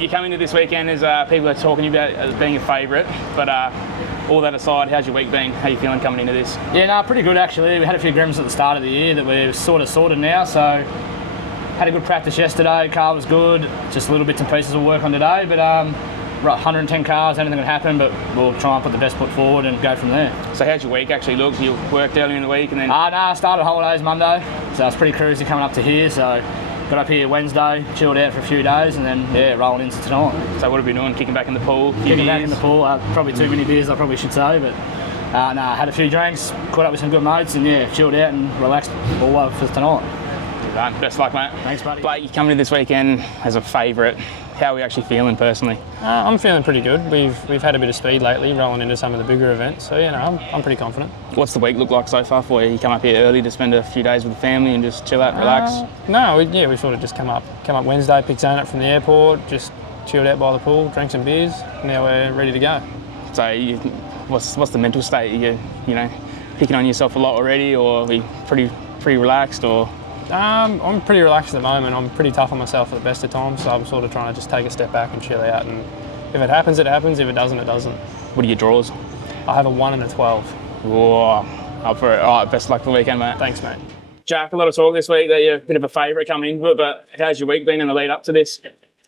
you come into this weekend as people are talking about as being a favourite, but all that aside, how's your week been? How are you feeling coming into this? Yeah, no, pretty good actually. We had a few grims at the start of the year that we're sort of sorted now, so had a good practice yesterday. Car was good, just little bits and pieces we'll work on today, but 110 cars, anything can happen, but we'll try and put the best foot forward and go from there. So how's your week actually look? You worked earlier in the week and then... No, I started holidays Monday, so I was pretty cruisy coming up to here, so got up here Wednesday, chilled out for a few days, and then, yeah, rolling into tonight. So what have you been doing? Kicking back in the pool? Kicking back in the pool, probably too many beers I probably should say, but had a few drinks, caught up with some good mates, and yeah, chilled out and relaxed all over for tonight. Best luck, mate. Thanks, buddy. Blake, you're coming in this weekend as a favourite. How are we actually feeling personally? I'm feeling pretty good. We've had a bit of speed lately, rolling into some of the bigger events. So yeah, no, I'm pretty confident. What's the week look like so far for you? You come up here early to spend a few days with the family and just chill out, relax? We sort of just come up Wednesday, picked Zane up from the airport, just chilled out by the pool, drank some beers. Now we're ready to go. So what's the mental state? You know, picking on yourself a lot already, or are we pretty relaxed, or? I'm pretty relaxed at the moment. I'm pretty tough on myself at the best of times, so I'm sort of trying to just take a step back and chill out. And if it happens, it happens. If it doesn't, it doesn't. What are your draws? I have a 1 and a 12. Whoa, up for it. All right, best luck for the weekend, mate. Thanks, mate. Jack, a lot of talk this week that you're a bit of a favourite coming into it, but how's your week been in the lead up to this?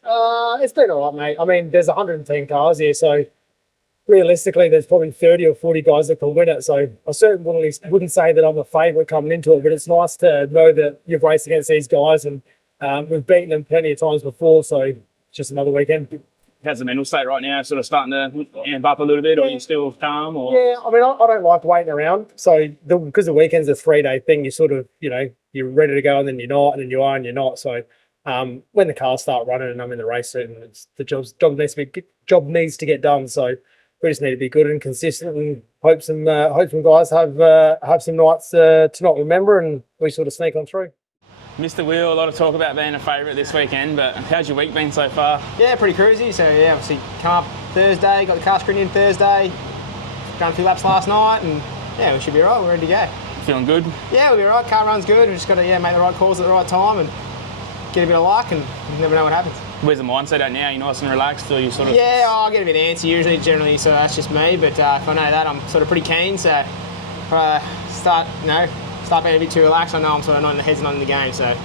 It's been all right, mate. I mean, there's 110 cars here, so realistically, there's probably 30 or 40 guys that can win it. So I certainly wouldn't say that I'm a favourite coming into it, but it's nice to know that you've raced against these guys, and we've beaten them plenty of times before, so it's just another weekend. How's the mental state right now? Sort of starting to amp up a little bit, or are you still calm? Or? Yeah, I mean, I don't like waiting around. So because the weekend's a 3-day thing, you sort of, you're ready to go, and then you're not, and then you are and you're not. So when the cars start running and I'm in the race suit, and the job needs to get done. So we just need to be good and consistent, and hope some guys have some nights to not remember, and we sort of sneak on through. Mr. Wheel, a lot of talk about being a favourite this weekend, but how's your week been so far? Yeah, pretty cruisy. So yeah, obviously come up Thursday, got the car screened in Thursday, done a few laps last night, and yeah, we should be right. We're ready to go. Feeling good? Yeah, we'll be right. Car runs good. We just got to make the right calls at the right time and get a bit of luck, and you never know what happens. Where's the mindset at now? You're nice and relaxed, or you sort of? Yeah, I get a bit antsy usually, generally, so that's just me. But if I know that, I'm sort of pretty keen. So start being a bit too relaxed. I know I'm sort of not in the head's not in the game. So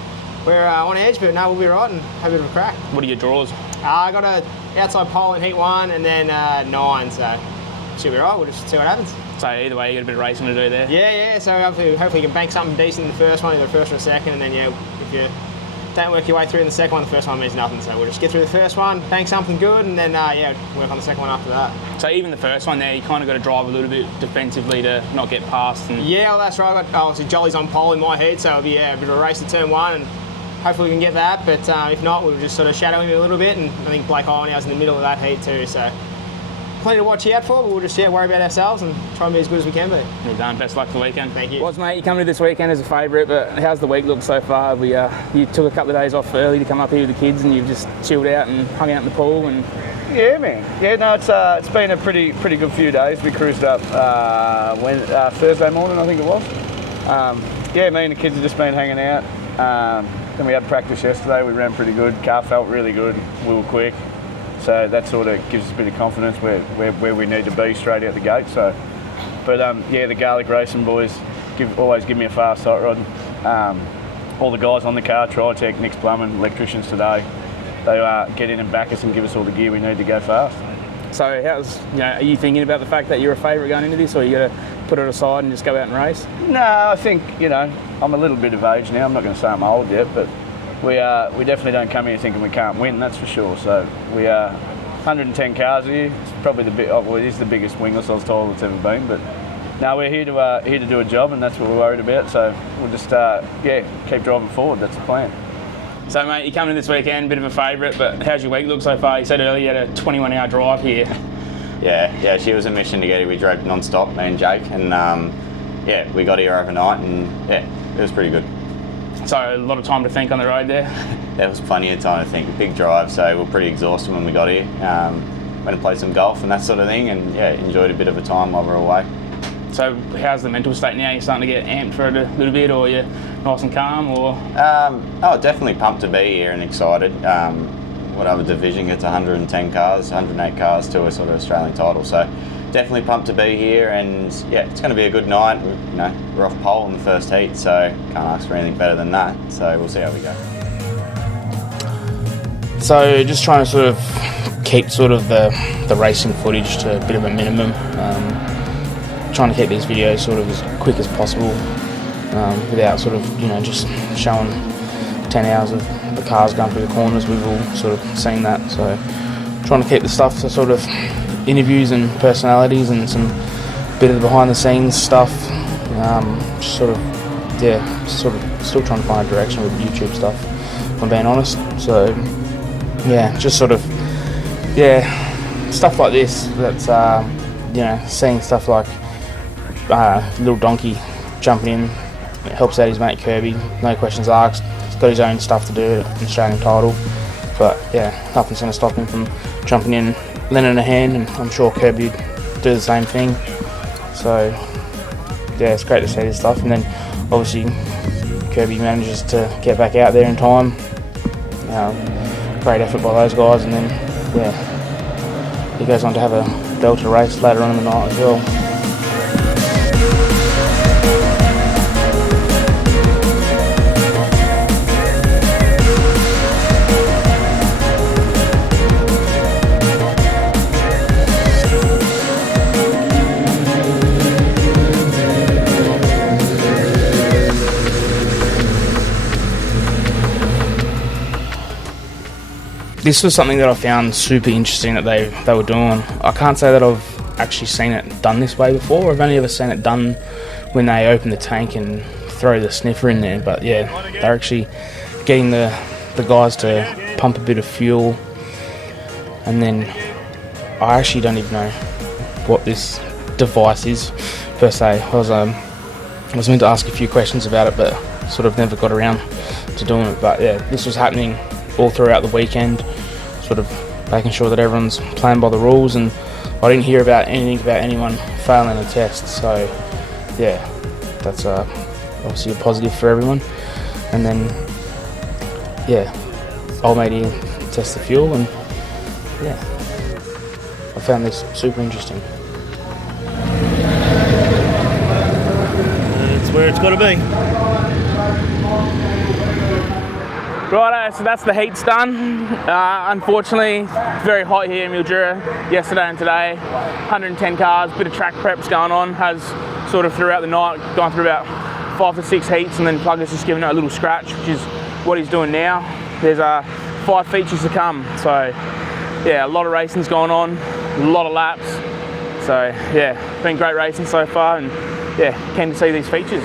we're on edge, but no, we'll be right and have a bit of a crack. What are your draws? I got a outside pole in heat 1 and then 9. So should be right. We'll just see what happens. So either way, you got a bit of racing to do there. Yeah. So hopefully you can bank something decent in the first one, either first or second, and then if you don't work your way through in the second one, the first one means nothing. So we'll just get through the first one, bank something good, and then work on the second one after that. So even the first one there, you kind of got to drive a little bit defensively to not get past. Yeah, well, that's right. I got obviously Jolly's on pole in my head, so it'll be a bit of a race to turn 1, and hopefully we can get that. But if not, we'll just sort of shadow him a little bit, and I think Blake Ironhouse in the middle of that heat too. So plenty to watch out for, but we'll just worry about ourselves and try and be as good as we can be. Well done. Best luck for the weekend. Thank you. Mate, you coming to this weekend as a favourite, but how's the week look so far? You took a couple of days off early to come up here with the kids, and you've just chilled out and hung out in the pool. And yeah, man. Yeah, no, it's been a pretty good few days. We cruised up Thursday morning, I think it was. Me and the kids have just been hanging out. Then we had practice yesterday. We ran pretty good. Car felt really good. We were quick. So that sort of gives us a bit of confidence where we need to be straight out the gate. So, but the Garlic Racing boys always give me a fast hot rod. All the guys on the car, Tritech, Nick's Plumbing, electricians today, they get in and back us and give us all the gear we need to go fast. So are you thinking about the fact that you're a favourite going into this, or you got to put it aside and just go out and race? No, I think I'm a little bit of age now. I'm not going to say I'm old yet, but we definitely don't come here thinking we can't win, that's for sure. So we are 110 cars here. It's probably it is the biggest wingless I was told it's ever been. But no, we're here to do a job, and that's what we're worried about. So we'll just keep driving forward. That's the plan. So mate, you're coming in this weekend, bit of a favourite, but how's your week look so far? You said earlier you had a 21-hour drive here. Yeah, she was a mission to get here. We drove non-stop, me and Jake, and we got here overnight, and it was pretty good. So a lot of time to think on the road there? There was plenty of time to think. Big drive, so we were pretty exhausted when we got here. Went and played some golf and that sort of thing, and enjoyed a bit of a time while we were away. So how's the mental state now? You're starting to get amped for it a little bit, or you're nice and calm, or? Definitely pumped to be here and excited. what other division gets 110 cars, 108 cars to a sort of Australian title. So definitely pumped to be here, and yeah, it's going to be a good night. You know, we're off pole in the first heat, so can't ask for anything better than that. So we'll see how we go. So just trying to sort of keep sort of the racing footage to a bit of a minimum. Trying to keep these videos sort of as quick as possible, without sort of, you know, just showing 10 hours of the cars going through the corners. We've all sort of seen that, so trying to keep the stuff to sort of interviews and personalities and some bit of the behind the scenes stuff. Just sort of, yeah, sort of still trying to find a direction with YouTube stuff, if I'm being honest. So yeah, just sort of, yeah, stuff like this. That's you know, seeing stuff like little donkey jumping in, it helps out his mate Kirby, no questions asked. He's got his own stuff to do, an Australian title, but yeah, nothing's going to stop him from jumping in, lending a hand, and I'm sure Kirby would do the same thing. So yeah, it's great to see this stuff. And then obviously Kirby manages to get back out there in time. Great effort by those guys, and then yeah, he goes on to have a Delta race later on in the night as well. This was something that I found super interesting that they were doing. I can't say that I've actually seen it done this way before. I've only ever seen it done when they open the tank and throw the sniffer in there. But yeah, they're actually getting the guys to pump a bit of fuel, and then I actually don't even know what this device is per se. I was meant to ask a few questions about it, but sort of never got around to doing it. But yeah, this was happening all throughout the weekend, sort of making sure that everyone's playing by the rules, and I didn't hear about anything about anyone failing a test. So yeah, that's obviously a positive for everyone. And then yeah, old mate here test the fuel, and yeah, I found this super interesting. It's where it's got to be. Righto, so that's the heats done. Unfortunately, very hot here in Mildura yesterday and today. 110 cars, bit of track preps going on. Has sort of throughout the night gone through about 5 to 6 heats, and then Plugger's just giving it a little scratch, which is what he's doing now. There's 5 features to come, so yeah, a lot of racing's going on, a lot of laps. So yeah, been great racing so far, and yeah, keen to see these features.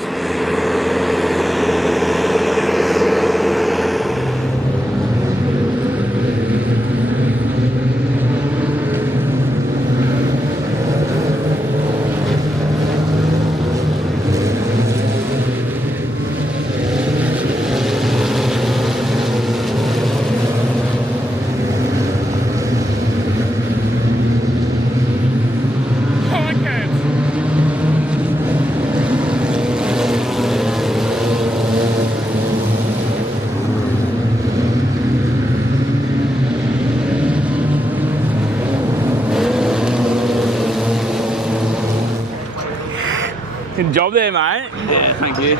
Good job there, mate. Yeah, thank you.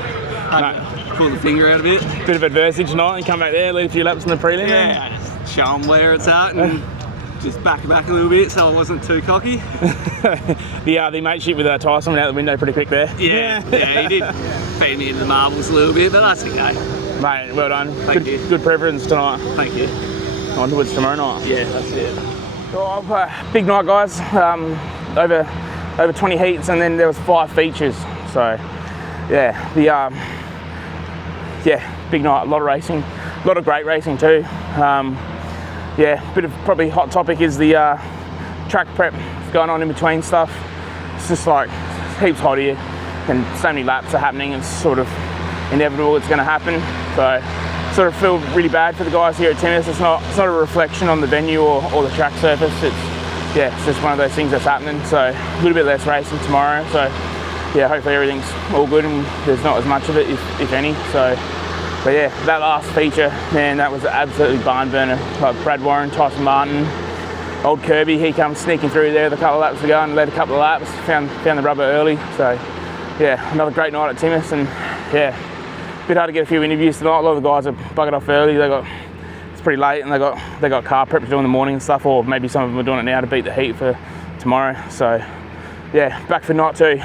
Pull the finger out a bit. Bit of adversity tonight, and come back there, lead a few laps in the prelim. Yeah, I just show them where it's at and just back a little bit so I wasn't too cocky. The mateship with Tyson went out the window pretty quick there. Yeah, he did feed me into the marbles a little bit, but that's okay. Mate, well done. Thank you. Good preference tonight. Thank you. Onwards tomorrow night. Yeah, that's it. Oh, big night, guys. Over 20 heats, and then there was 5 features. So yeah, big night. A lot of racing, a lot of great racing too. Yeah, bit of probably hot topic is the track prep going on in between stuff. It's just like heaps hot here, and so many laps are happening. It's sort of inevitable it's going to happen. So sort of feel really bad for the guys here at Timmis. It's not a reflection on the venue or the track surface. It's just one of those things that's happening. So a little bit less racing tomorrow. So yeah, hopefully everything's all good and there's not as much of it, if any. So But yeah, that last feature, man, that was absolutely barn burner. Like Brad Warren, Tyson Martin, old Kirby, he comes sneaking through there with a couple of laps to go and led a couple of laps, found the rubber early. So yeah, another great night at Timmis, and yeah, a bit hard to get a few interviews tonight. A lot of the guys have buggered off early. It's pretty late, and they got car prep to do in the morning and stuff, or maybe some of them are doing it now to beat the heat for tomorrow. So yeah, back for night 2.